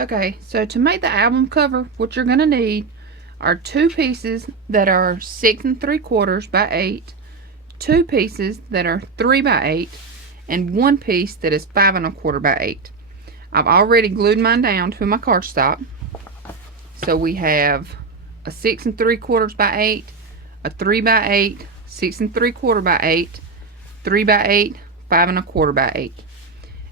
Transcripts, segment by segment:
Okay, so to make the album cover, what you're going to need are 2 pieces that are 6 3/4 by 8, 2 pieces that are 3 by 8, and 1 piece that is 5 1/4 by 8. I've already glued mine down to my cardstock. So we have a 6 3/4 by 8, a 3 by 8, 6 3/4 by 8, 3 by 8, 5 1/4 by 8.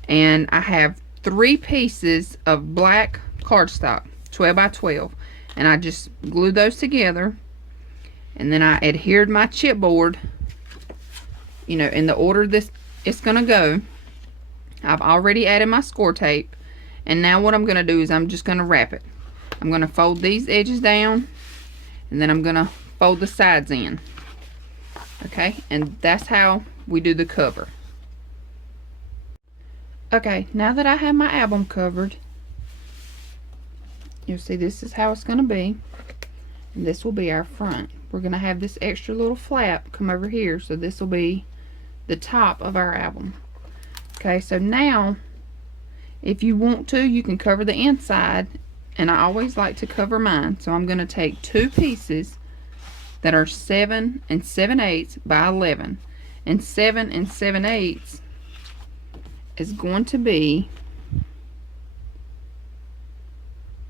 And I have 3 pieces of black cardstock, 12 by 12, and I just glued those together, and then I adhered my chipboard, you know, in the order this it's gonna go. I've already added my score tape, and now what I'm gonna do is I'm just gonna wrap it. I'm gonna fold these edges down, and then I'm gonna fold the sides in. Okay, and that's how we do the cover. Okay, now that I have my album covered, you'll see this is how it's going to be. And this will be our front. We're going to have this extra little flap come over here, so this will be the top of our album. Okay, so now, if you want to, you can cover the inside, and I always like to cover mine. So I'm going to take 2 pieces that are 7 7/8 by 11. And 7 7/8 is going to be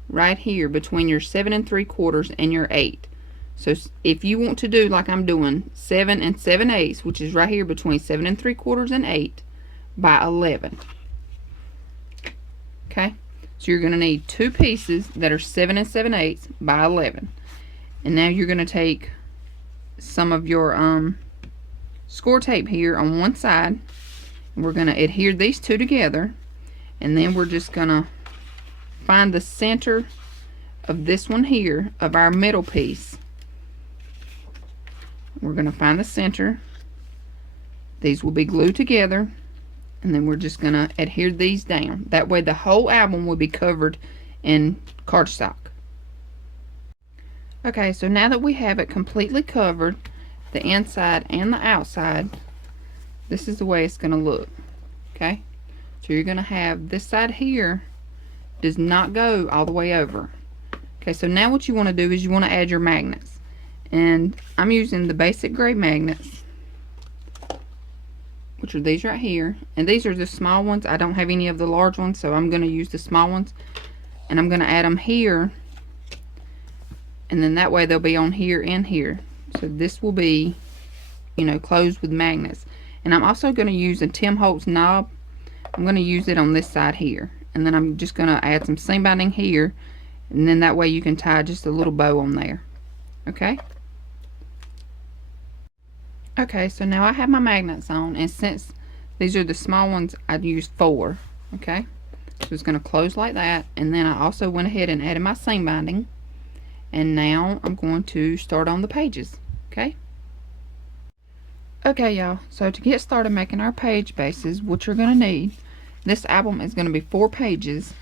right here between your 7 3/4 and your 8. So if you want to do like I'm doing 7 7/8, which is right here between 7 3/4 and 8 by 11. Okay, so you're going to need 2 pieces that are 7 7/8 by 11. And now you're going to take some of your score tape here on one side. We're going to adhere these two together, and then we're just going to find the center of this one here of our middle piece. We're going to find the center. These will be glued together, and then we're just going to adhere these down. That way the whole album will be covered in cardstock. Okay, so now that we have it completely covered, the inside and the outside, this is the way it's going to look. Okay, so you're going to have this side here does not go all the way over. Okay, so now what you want to do is you want to add your magnets, and I'm using the basic gray magnets, which are these right here, and these are the small ones. I don't have any of the large ones, so I'm going to use the small ones, and I'm going to add them here, and then that way they'll be on here and here. So this will be, you know, closed with magnets. And I'm also going to use a Tim Holtz knob. I'm going to use it on this side here, and then I'm just going to add some seam binding here, and then that way you can tie just a little bow on there. Okay, so now I have my magnets on, and since these are the small ones, I'd use 4. Okay, so it's going to close like that, and then I also went ahead and added my seam binding, and now I'm going to start on the pages. Okay, y'all, so to get started making our page bases, what you're going to need, this album is going to be 4 pages,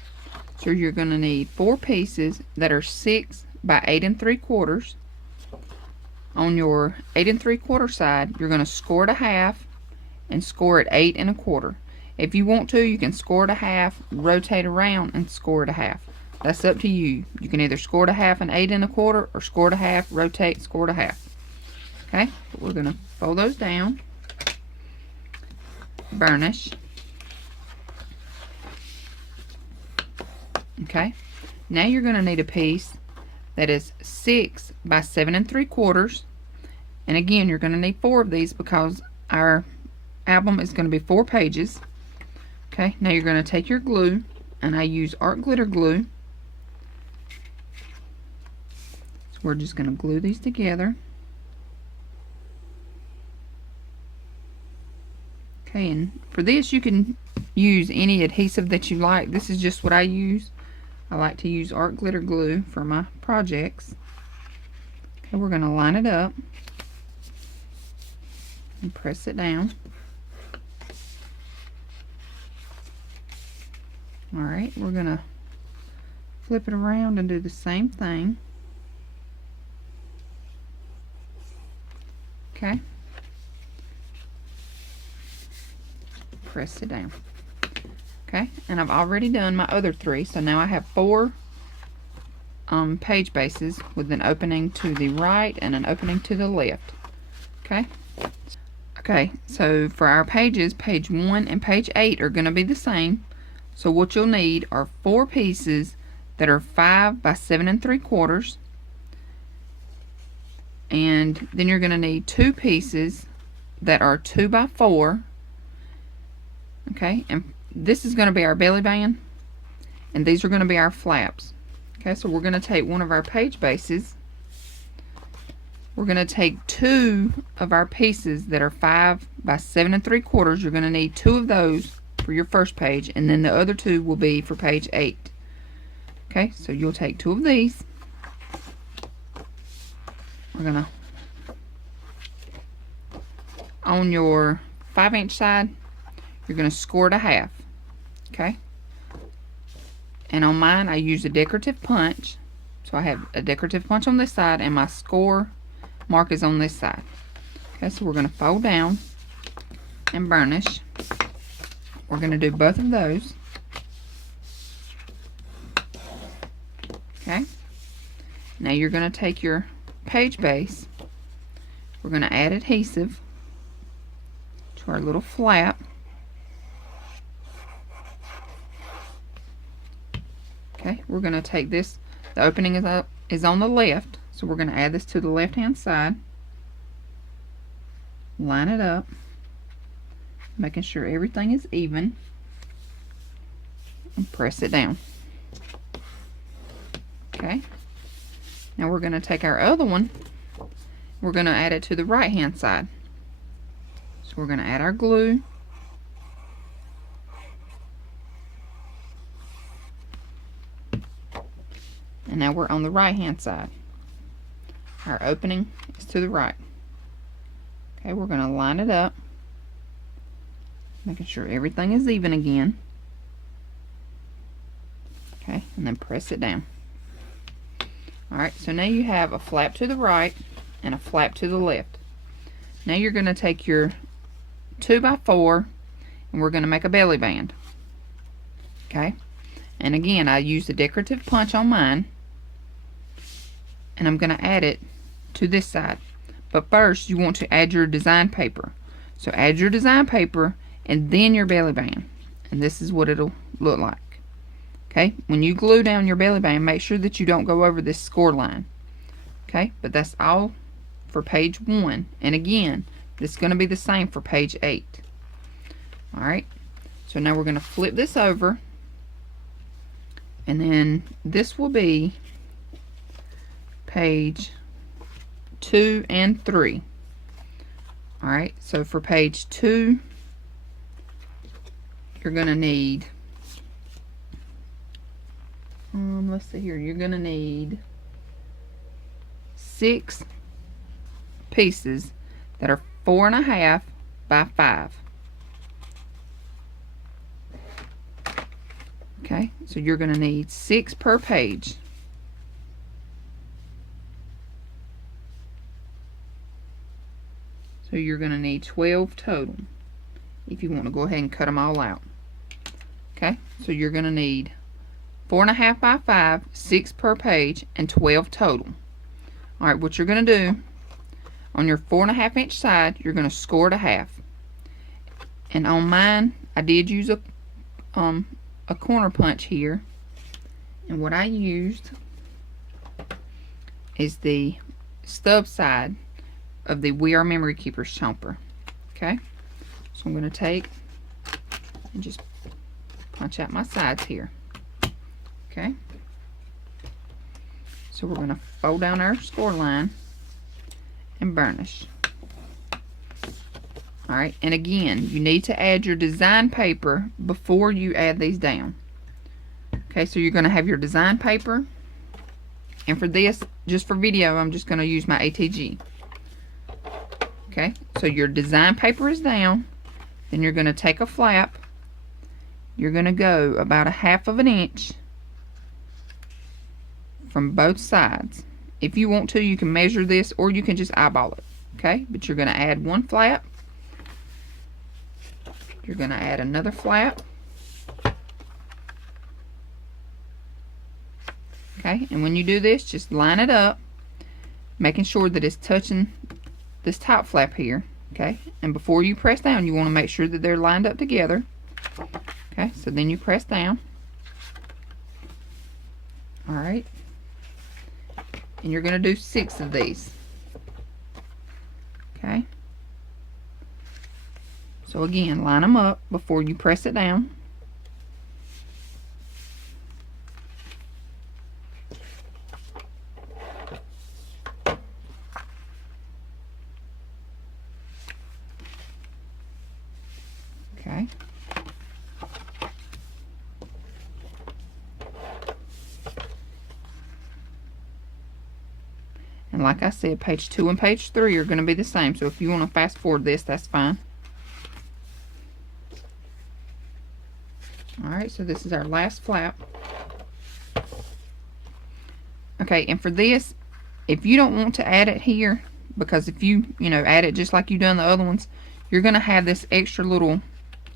so you're going to need 4 pieces that are 6 by 8 3/4. On your 8 3/4 side, you're going to score it a half and score it 8 1/4. If you want to, you can score it a half, rotate around, and score it a half. That's up to you. You can either score it a half and 8 1/4, or score it a half, rotate, score it a half. Okay, but we're going to fold those down, burnish. Okay, now you're going to need a piece that is 6 by 7 3/4, and again you're going to need 4 of these because our album is going to be 4 pages. Okay, now you're going to take your glue, and I use art glitter glue. So we're just going to glue these together. Okay, and for this you can use any adhesive that you like. This is just what I use. I like to use art glitter glue for my projects. Okay, we're going to line it up and press it down. Alright, we're going to flip it around and do the same thing. Okay. Press it down. Okay, and I've already done my other 3, so now I have 4 page bases with an opening to the right and an opening to the left. Okay, so for our pages, page 1 and page 8 are going to be the same. So what you'll need are 4 pieces that are 5 by 7 3/4, and then you're going to need 2 pieces that are 2 by 4. Okay, and this is going to be our belly band, and these are going to be our flaps. Okay, so we're going to take one of our page bases. We're going to take 2 of our pieces that are 5 by 7 3/4. You're going to need 2 of those for your first page, and then the other 2 will be for page 8. Okay, so you'll take 2 of these. We're going to, on your 5-inch side, you're going to score it a half. Okay, and on mine I use a decorative punch, so I have a decorative punch on this side and my score mark is on this side. Okay, so we're going to fold down and burnish. We're going to do both of those. Okay, now you're going to take your page base. We're going to add adhesive to our little flap. Okay, we're going to take this, the opening is on the left, so we're going to add this to the left hand side. Line it up, making sure everything is even, and press it down. Okay, now we're going to take our other one, we're going to add it to the right hand side. So we're going to add our glue. And now we're on the right hand side. Our opening is to the right. Okay, we're going to line it up, making sure everything is even again. Okay, and then press it down. Alright, so now you have a flap to the right and a flap to the left. Now you're going to take your 2 by 4 and we're going to make a belly band. Okay, and again I use the decorative punch on mine, and I'm going to add it to this side. But first you want to add your design paper. So add your design paper and then your belly band, and this is what it'll look like. Okay, when you glue down your belly band, make sure that you don't go over this score line. Okay, but that's all for page 1, and again this is going to be the same for page 8. Alright, so now we're going to flip this over, and then this will be page 2 and 3. Alright, so for page 2 you're going to need, let's see here, you're going to need 6 pieces that are 4.5 by 5. Okay, so you're going to need 6 per page. So you're going to need 12 total if you want to go ahead and cut them all out. Okay, so you're going to need 4.5 by 5, 6 per page, and 12 total. Alright, what you're going to do, on your 4.5-inch side, you're going to score it a half. And on mine, I did use a corner punch here. And what I used is the stub side of the We Are Memory Keepers chomper. Okay, so I'm going to take and just punch out my sides here. Okay, so we're going to fold down our score line and burnish. Alright, and again, you need to add your design paper before you add these down. Okay, so you're going to have your design paper, and for this, just for video, I'm just going to use my ATG. Okay, so your design paper is down, then you're going to take a flap, you're going to go about 1/2 inch from both sides. If you want to, you can measure this, or you can just eyeball it. Okay, but you're going to add one flap, you're going to add another flap, Okay, and when you do this, just line it up, making sure that it's touching this top flap here. Okay, and before you press down, you want to make sure that they're lined up together. Okay, so then you press down. All right, and you're going to do 6 of these. Okay, so again, line them up before you press it down. Okay. And like I said, page 2 and page 3 are going to be the same. So if you want to fast forward this, that's fine. Alright, so this is our last flap. Okay, and for this, if you don't want to add it here, because if you add it just like you done the other ones, you're going to have this extra little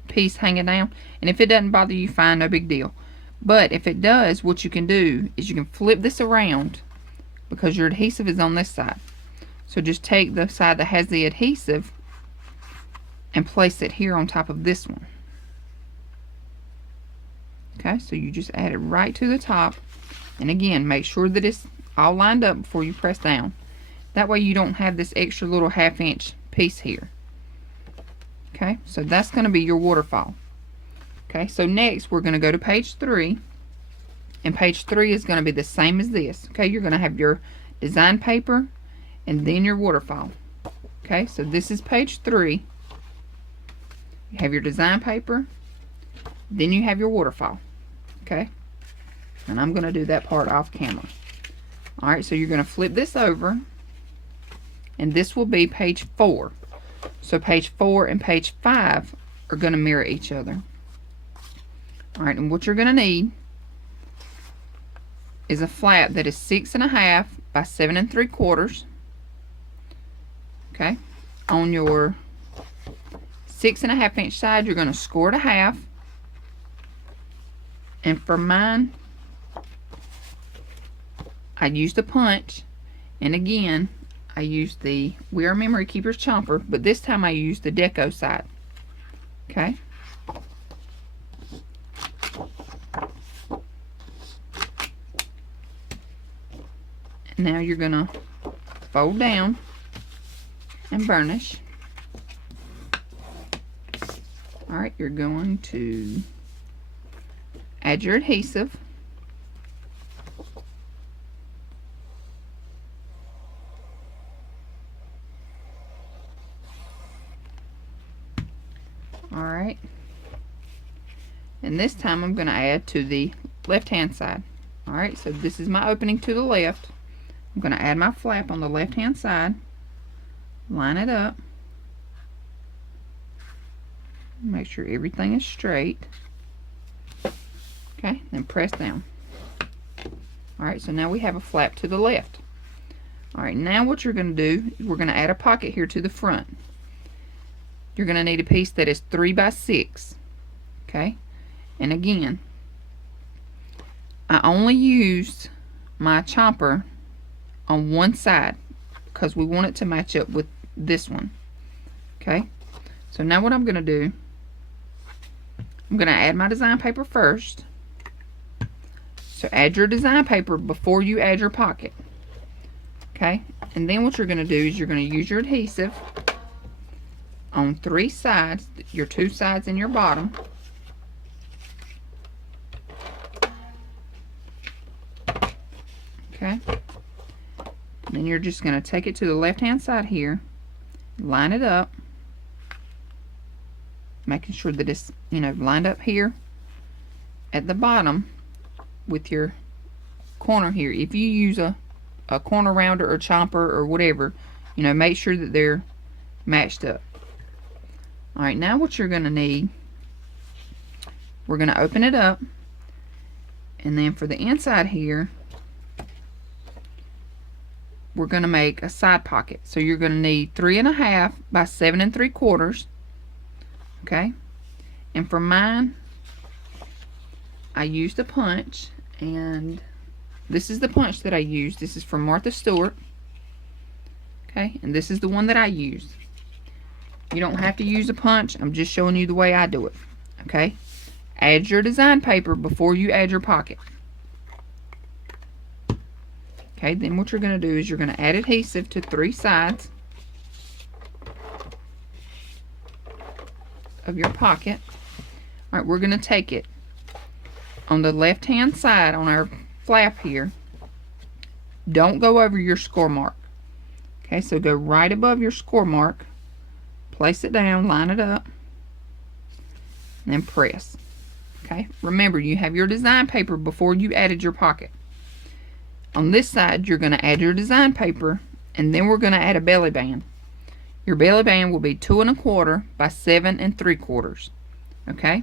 piece hanging down. And if it doesn't bother you, fine, no big deal. But if it does, what you can do is you can flip this around, because your adhesive is on this side. So just take the side that has the adhesive and place it here on top of this one. Okay, so you just add it right to the top. And again, make sure that it's all lined up before you press down. That way you don't have this extra little 1/2 inch piece here. Okay, so that's going to be your waterfall. Okay, so next we're going to go to page 3. And page 3 is going to be the same as this. Okay, you're going to have your design paper and then your waterfall. Okay, so this is page 3. You have your design paper, then you have your waterfall. Okay, and I'm going to do that part off camera. Alright, so you're going to flip this over, and this will be page 4. So page 4 and page 5 are going to mirror each other. Alright, and what you're going to need is a flap that is 6.5 by 7 3/4. Okay, on your 6.5 inch side, you're going to score it 1/2. And for mine, I used a punch, and again, I used the We Are Memory Keepers chomper, but this time I used the deco side. Okay. Now you're gonna fold down and burnish. Alright, you're going to add your adhesive. Alright, and this time I'm going to add to the left hand side. Alright, so this is my opening to the left. I'm going to add my flap on the left hand side, line it up, make sure everything is straight. Okay, then press down. Alright, so now we have a flap to the left. Alright, now what you're going to do, we're going to add a pocket here to the front. You're going to need a piece that is 3 by 6. Okay, and again, I only used my chomper on one side because we want it to match up with this one. Okay, so now what I'm going to do, I'm going to add my design paper first. So add your design paper before you add your pocket. Okay, and then what you're going to do is you're going to use your adhesive on 3 sides, your 2 sides and your bottom. Okay, and then you're just going to take it to the left hand side here, line it up, making sure that it's lined up here at the bottom with your corner here. If you use a corner rounder or chomper or whatever, make sure that they're matched up. Alright, now what you're going to need, we're going to open it up, and then for the inside here, we're going to make a side pocket. So you're going to need 3.5 by 7 3/4. Okay, and for mine, I used a punch, and this is the punch that I use. This is from Martha Stewart. Okay, and this is the one that I use. You don't have to use a punch. I'm just showing you the way I do it. Okay, add your design paper before you add your pocket. Okay, then what you're going to do is you're going to add adhesive to 3 sides of your pocket. All right, we're going to take it on the left hand side on our flap here. Don't go over your score mark. Okay, so go right above your score mark, place it down, line it up, and then press. Okay, remember you have your design paper before you added your pocket. On this side you're going to add your design paper, and then we're going to add a belly band. Your belly band will be 2 1/4 by 7 3/4. Okay,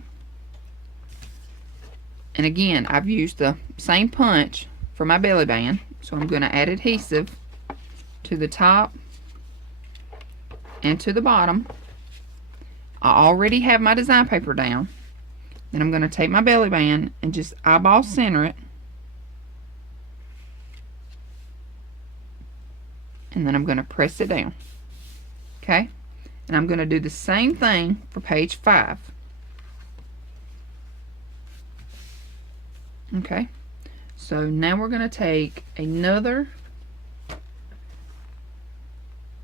and again I've used the same punch for my belly band, so I'm going to add adhesive to the top and to the bottom. I already have my design paper down. Then I'm going to take my belly band and just eyeball center it, and then I'm going to press it down. Okay, and I'm going to do the same thing for page 5. Okay, so now we're going to take another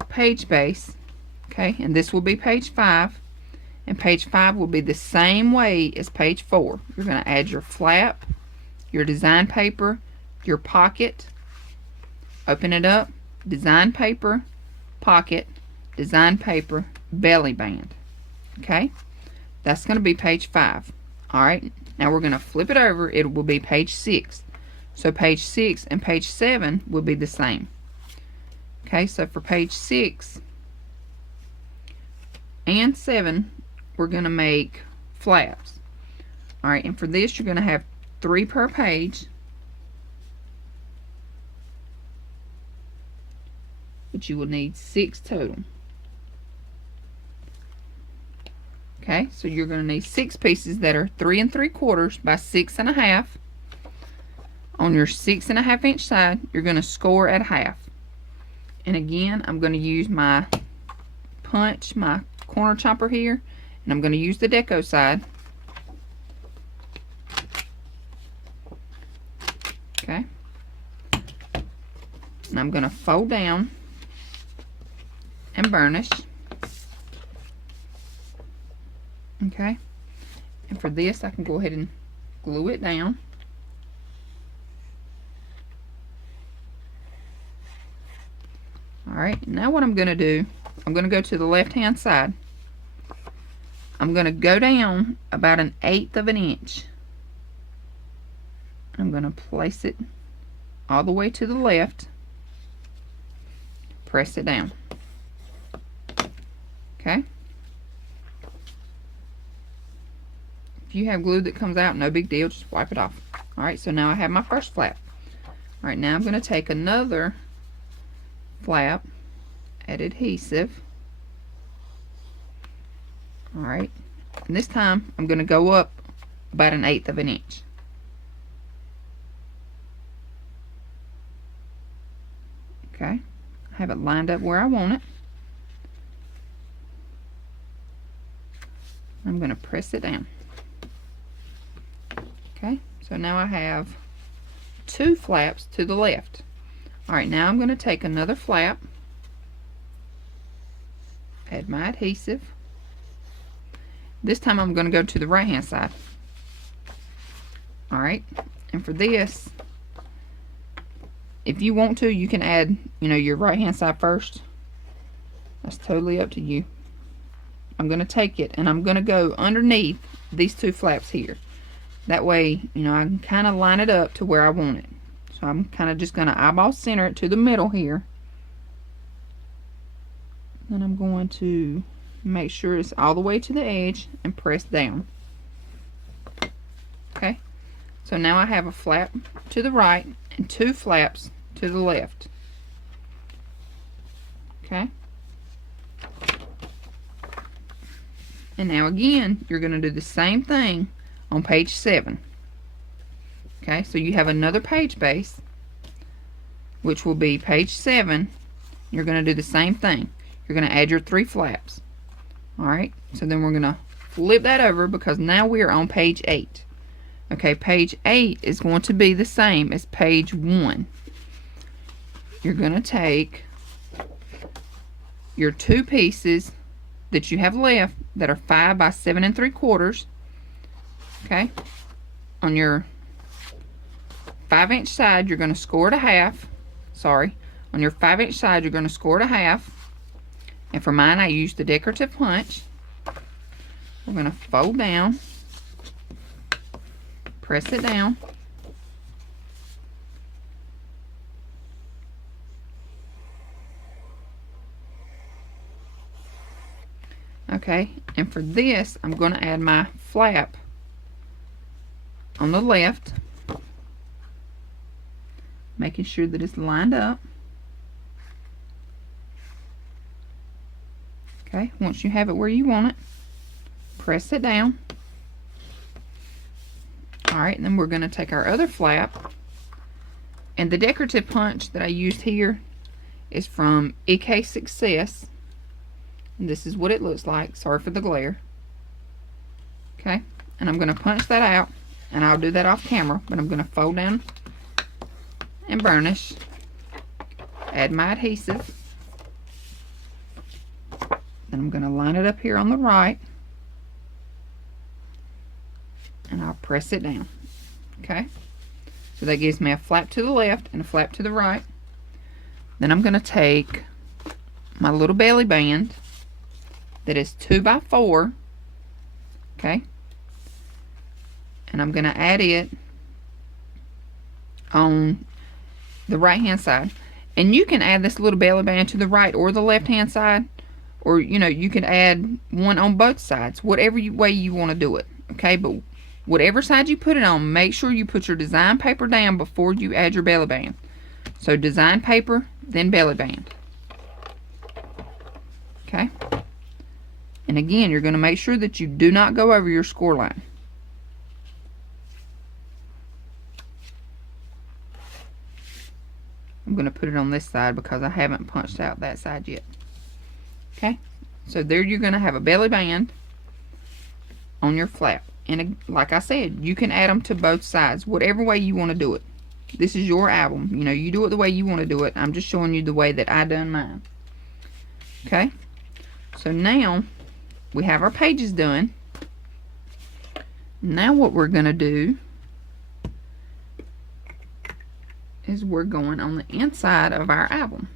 page base. Okay, and this will be page 5, and page 5 will be the same way as page 4. You're going to add your flap, your design paper, your pocket, open it up, design paper, pocket, design paper, belly band. Okay, that's going to be page 5. Alright, now we're going to flip it over. It will be page 6. So page 6 and page 7 will be the same. Okay, so for page 6 and 7 we're going to make flaps. Alright, and for this you're going to have 3 per page, but you will need 6 total. Okay, so you're going to need 6 pieces that are 3 3/4 by 6 1/2. On your 6 1/2 inch side, you're going to score at half. And again, I'm going to use my punch, my corner chopper here, and I'm going to use the deco side. Okay, and I'm going to fold down and burnish. Okay, and for this I can go ahead and glue it down. Alright, now what I'm going to do, I'm going to go to the left hand side. I'm going to go down about 1/8 of an inch. I'm going to place it all the way to the left, press it down. Okay, if you have glue that comes out, no big deal, just wipe it off. Alright, so now I have my first flap. Alright, now I'm going to take another flap, add adhesive. Alright, and this time I'm going to go up about 1/8 of an inch. Okay, I have it lined up where I want it. I'm going to press it down. Okay, so now I have 2 flaps to the left. Alright, now I'm going to take another flap, add my adhesive. This time I'm going to go to the right hand side. Alright, and for this, if you want to, you can add, your right hand side first. That's totally up to you. I'm going to take it and I'm going to go underneath these 2 flaps here. That way, I can kind of line it up to where I want it. So I'm kind of just going to eyeball center it to the middle here. Then I'm going to make sure it's all the way to the edge and press down. Okay, so now I have a flap to the right and 2 flaps to the left. Okay, and now again you're going to do the same thing on page 7. Okay, so you have another page base. which will be page 7, you're going to do the same thing. You're going to add your 3 flaps. Alright, so then we're going to flip that over because now we are on page 8. Okay, page 8 is going to be the same as page 1. You're going to take your 2 pieces that you have left that are 5 by 7 3/4. Okay, on your 5-inch side, you're going to score it a half. Sorry, on your 5-inch side, you're going to score it a half. And for mine, I used the decorative punch. We're going to fold down, press it down, okay, and for this, I'm going to add my flap on the left, making sure that it's lined up. Okay, once you have it where you want it, press it down. Alright, and then we're going to take our other flap, and the decorative punch that I used here is from EK Success, and this is what it looks like. Sorry for the glare. Okay, and I'm going to punch that out, and I'll do that off camera, but I'm going to fold down and burnish, add my adhesive, then I'm going to line it up here on the right, and I'll press it down. Okay, so that gives me a flap to the left and a flap to the right. Then I'm going to take my little belly band that is 2 by 4, okay, and I'm going to add it on the right hand side. And you can add this little belly band to the right or the left hand side, or you know, you can add one on both sides, whatever way you want to do it. Okay, but whatever side you put it on, make sure you put your design paper down before you add your belly band. So design paper, then belly band. Okay, and again, you're going to make sure that you do not go over your score line. I'm going to put it on this side because I haven't punched out that side yet. Okay, so there you're going to have a belly band on your flap. And like I said, you can add them to both sides, whatever way you want to do it. This is your album. You know, you do it the way you want to do it. I'm just showing you the way that I done mine. Okay, so now we have our pages done. Now what we're going to do is we're going on the inside of our album.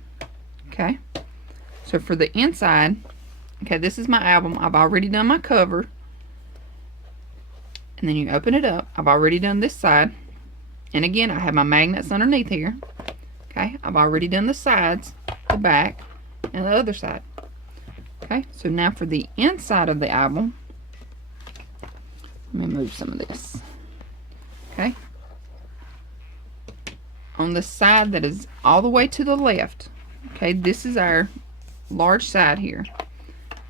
Okay, so for the inside, okay, this is my album. I've already done my cover, and then you open it up. I've already done this side, and again, I have my magnets underneath here. Okay, I've already done the sides, the back, and the other side. Okay, so now for the inside of the album, let me move some of this. Okay, on the side that is all the way to the left, okay, this is our large side here.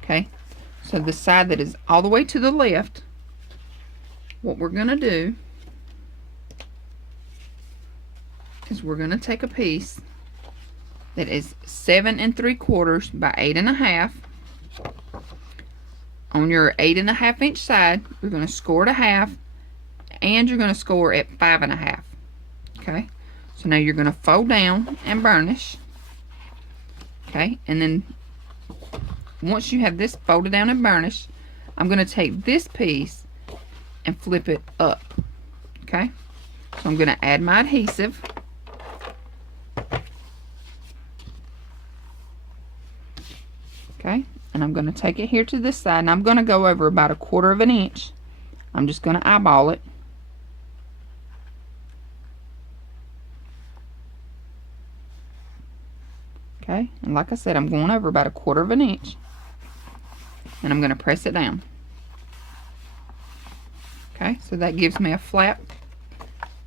Okay, so the side that is all the way to the left, what we're going to do is we're going to take a piece that is 7 3/4 by 8 1/2. On your 8 1/2 inch side, you're going to score it a half, and you're going to score at 5 1/2. Okay, so now you're going to fold down and burnish. Okay, and then once you have this folded down and burnished, I'm going to take this piece and flip it up. Okay, so I'm going to add my adhesive. Okay, and I'm going to take it here to this side, and I'm going to go over about 1/4 inch. I'm just going to eyeball it. Okay, and like I said, I'm going over about 1/4 inch, and I'm going to press it down. Okay, so that gives me a flap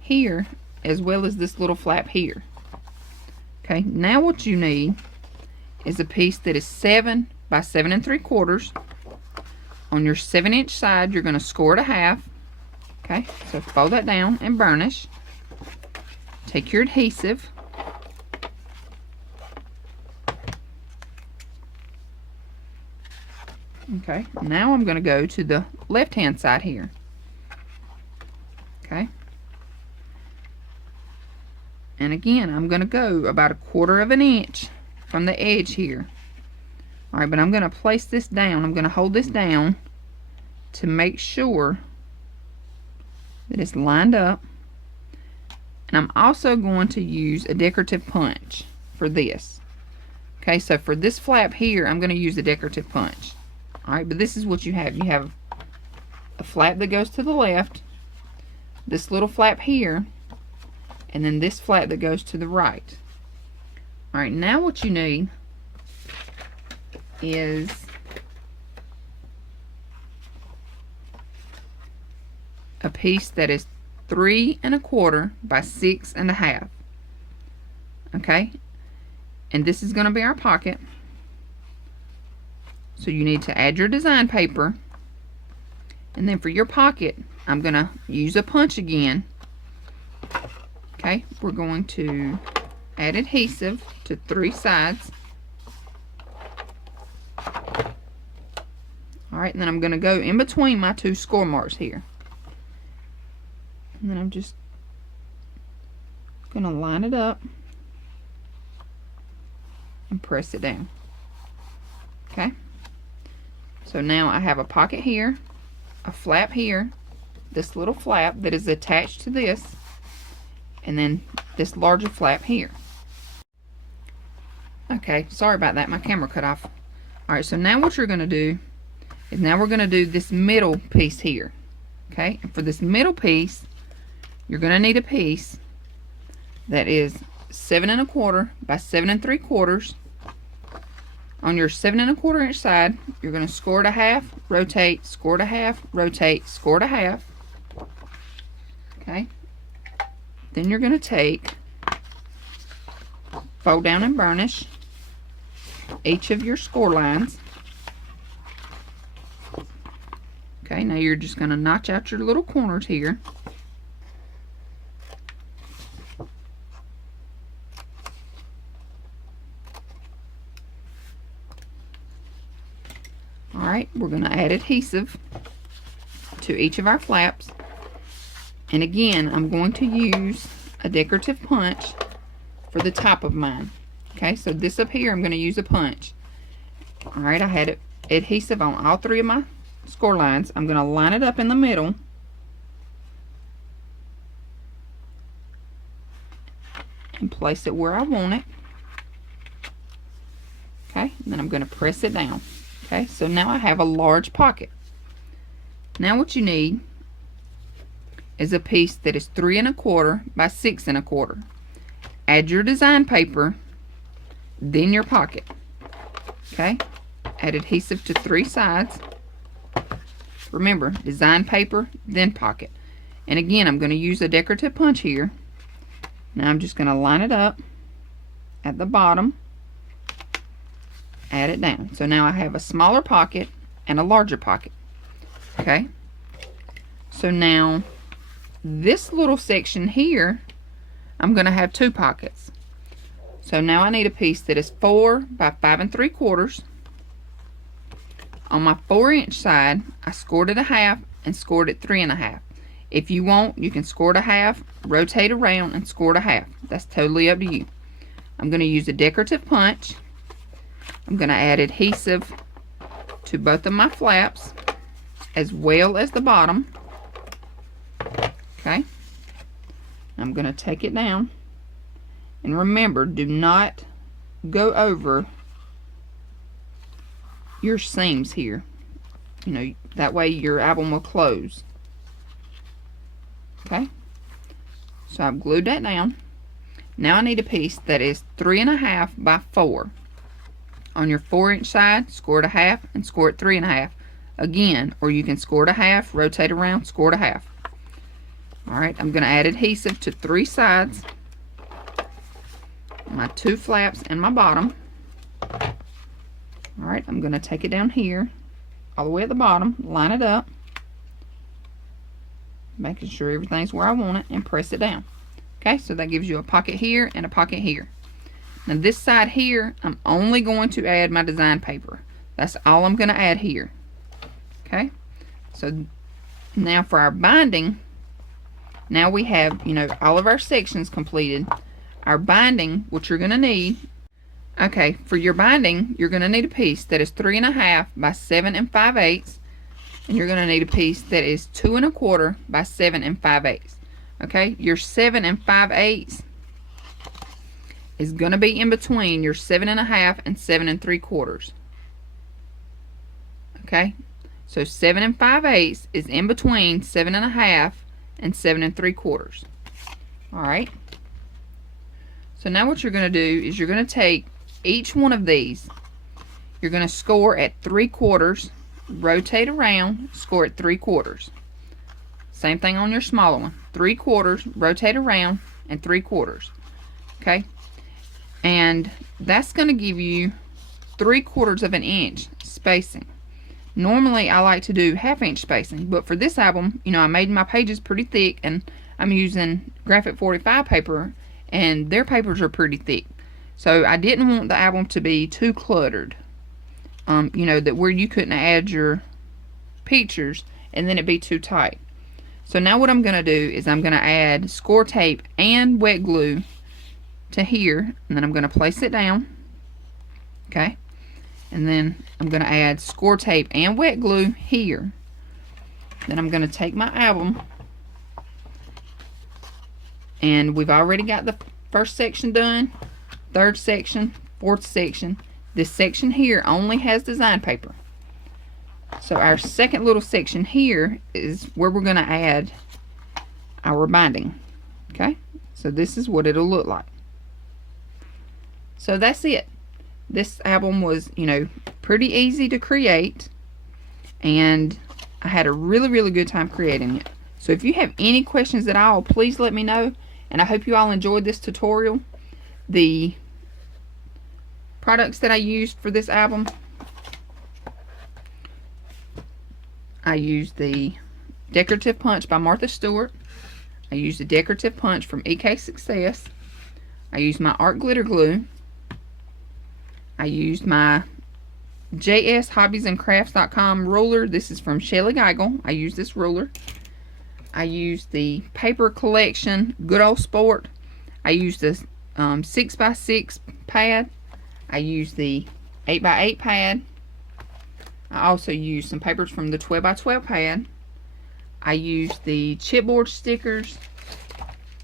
here as well as this little flap here. Okay, now what you need is a piece that is 7 by 7 3/4. On your 7-inch side, you're going to score it a half. Okay, so fold that down and burnish. Take your adhesive, Okay, now I'm going to go to the left hand side here. Okay. And again, I'm going to go about 1/4 of an inch from the edge here. Alright, but I'm going to place this down. I'm going to hold this down to make sure that it's lined up. And I'm also going to use a decorative punch for this. Okay, so for this flap here, I'm going to use a decorative punch. Alright, but this is what you have. You have a flap that goes to the left, this little flap here, and then this flap that goes to the right. Alright, now what you need is a piece that is 3 1/4 by 6 1/2. Okay, and this is going to be our pocket. So you need to add your design paper, and then for your pocket I'm going to use a punch again. Okay, we're going to add adhesive to 3 sides. Alright, and then I'm going to go in between my 2 score marks here. And then I'm just going to line it up and press it down. Okay, so now I have a pocket here, a flap here, this little flap that is attached to this, and then this larger flap here. Okay, sorry about that, my camera cut off. Alright, so now what you're going to do is now we're going to do this middle piece here. Okay, and for this middle piece, you're going to need a piece that is 7 1/4 by 7 3/4. On your 7 1/4 inch side, you're going to score it a half, rotate, score it a half, rotate, score it a half. Okay, then you're going to take, fold down and burnish each of your score lines. Okay, now you're just going to notch out your little corners here. Alright, we're going to add adhesive to each of our flaps. And again, I'm going to use a decorative punch for the top of mine. Okay, so this up here, I'm going to use a punch. Alright, I had adhesive on all 3 of my score lines. I'm going to line it up in the middle. And place it where I want it. Okay, and then I'm going to press it down. Okay, so now I have a large pocket. Now what you need is a piece that is 3 1/4 by 6 1/4. Add your design paper, then your pocket. Okay, add adhesive to 3 sides. Remember, design paper, then pocket. And again, I'm going to use a decorative punch here. Now I'm just going to line it up at the bottom, add it down. So now I have a smaller pocket and a larger pocket. Okay, so now this little section here, I'm going to have 2 pockets. So now I need a piece that is 4 by 5 3/4. On my 4 inch side, I scored it a half and scored it 3 1/2. If you want, you can score it a half, rotate around, and score it a half. That's totally up to you. I'm going to use a decorative punch. I'm going to add adhesive to both of my flaps as well as the bottom. Okay, I'm going to take it down, and remember, do not go over your seams here. You know, that way your album will close. Okay, so I've glued that down. Now I need a piece that is 3 1/2 by 4. On your 4 inch side, score it a half and score it 3 1/2 again, or you can score it a half, rotate around, score it a half. Alright, I'm going to add adhesive to 3 sides, my 2 flaps and my bottom. Alright, I'm going to take it down here all the way at the bottom, line it up, making sure everything's where I want it, and press it down. Okay, so that gives you a pocket here and a pocket here. Now this side here, I'm only going to add my design paper. That's all I'm going to add here. Okay, so now for our binding, now we have, you know, all of our sections completed. Our binding, what you're going to need, okay, for your binding, you're going to need a piece that is 3 1/2 by 7 5/8, and you're going to need a piece that is 2 1/4 by 7 5/8. Okay, your 7 5/8 is going to be in between your 7 1/2 and 7 3/4. Okay, so 7 5/8 is in between 7 1/2 and 7 3/4. All right. So now what you're going to do is you're going to take each one of these. You're going to score at 3/4, rotate around, score at 3/4. Same thing on your smaller one. 3/4, rotate around, and 3/4. Okay? And that's going to give you 3/4 of an inch spacing. Normally I like to do 1/2 inch spacing, but for this album, you know, I made my pages pretty thick, and I'm using graphic 45 paper, and their papers are pretty thick. So I didn't want the album to be too cluttered. You know, that where you couldn't add your pictures and then it'd be too tight. So now what I'm going to do is I'm going to add score tape and wet glue to here, and then I'm going to place it down. Okay? And then I'm going to add score tape and wet glue here. Then I'm going to take my album, and we've already got the first section done, third section, fourth section. This section here only has design paper. So our second little section here is where we're going to add our binding. Okay, so this is what it'll look like. So that's it. This album was, you know, pretty easy to create, and I had a really good time creating it. So if you have any questions at all, please let me know, and I hope you all enjoyed this tutorial. The products that I used for this album, I used the Decorative Punch by Martha Stewart. I used the Decorative Punch from EK Success. I used my art glitter glue. I used my jshobbiesandcrafts.com ruler. This is from Shelly Geigel. I used this ruler. I used the Paper Collection Good Old Sport. I used this 6x6 pad. I used the 8x8 pad. I also used some papers from the 12x12 pad. I used the chipboard stickers.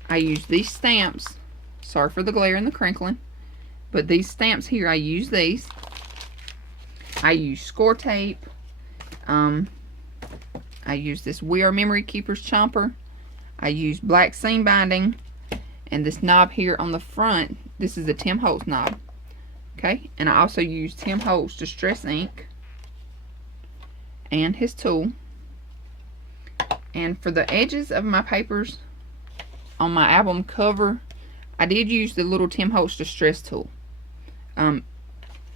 I used these stamps. Sorry for the glare and the crinkling, but these stamps here, I use these. I use score tape. I use this We Are Memory Keepers chomper. I use black seam binding, and this knob here on the front, this is a Tim Holtz knob. Okay, and I also use Tim Holtz Distress ink and his tool. And for the edges of my papers on my album cover, I did use the little Tim Holtz Distress tool.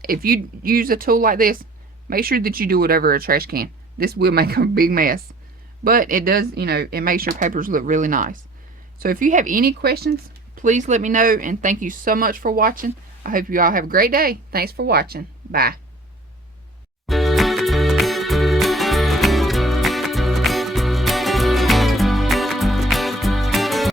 If you use a tool like this, make sure that you do it over a trash can. This will make a big mess, but it does, you know, it makes your papers look really nice. So if you have any questions, please let me know, and thank you so much for watching. I hope you all have a great day. Thanks for watching. Bye.